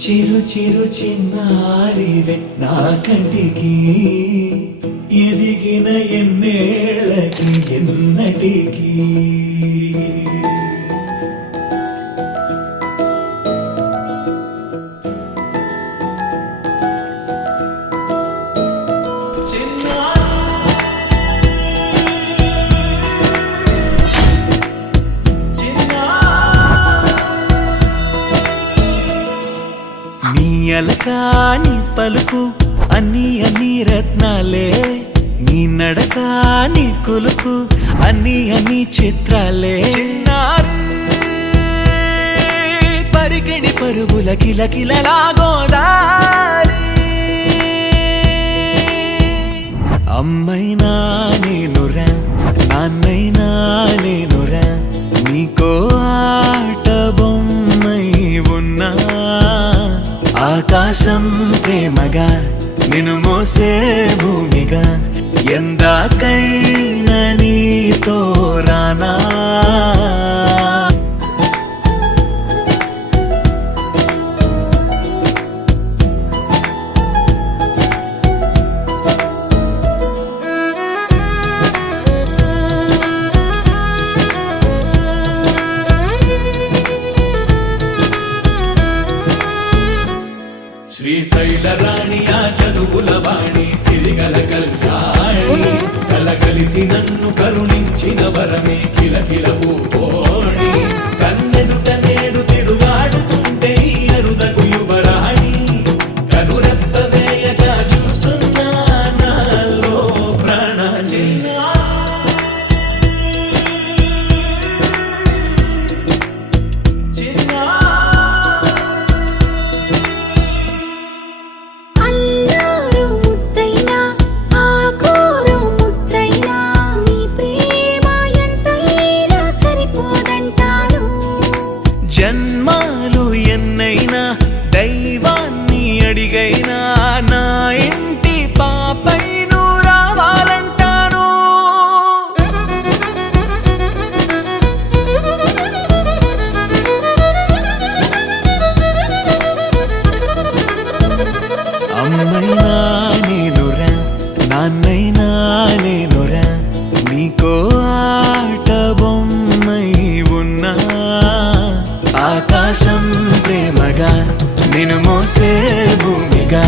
చిరు చిరు చిన్నారివే నా కంటికి ఎదిగిన ఎన్నేళ్ళకి ఎన్నటికి అలకాని పలుకు అన్ని అన్ని రత్నాలే నీ నడక నీ కులుకు అన్ని అన్ని చిత్రాలే చిన్నారు పరికిణి పరుగుల కిలకిలలా గోదారి అమ్మైనా నేనురా నాన్నైనా నేనురా నీకో ఆట బొమ్మై ఉన్నా ఆకాశం ప్రేమగా నిన్ను మోసే భూమిగా ఎందాకైనా నీతో రానా శ్రీశైల రాణి ఆ చదువుల వాణి సిరిగల కల్యాణి కలగలిసి నన్ను కరుణించిన వరమే కిలకిల పూకోణి కన్నెదుట నేడు తిరుగాడుతుంటే అరుదకు యువరాణి కనురెప్ప వేయగా చూస్తున్నా నాలో ప్రాణ జన్మాలు ఎన్నైనా దైవాన్ని అడిగైనా నా ఇంటి పాపై నువ్వు రావాలంటాను అమ్మైనా నేనురా నాన్నైనా నేనురా నీకో ఆట బొమ్మై ఉన్నా ఆకాశం ప్రేమగా నిన్ను మోసే భూమిగా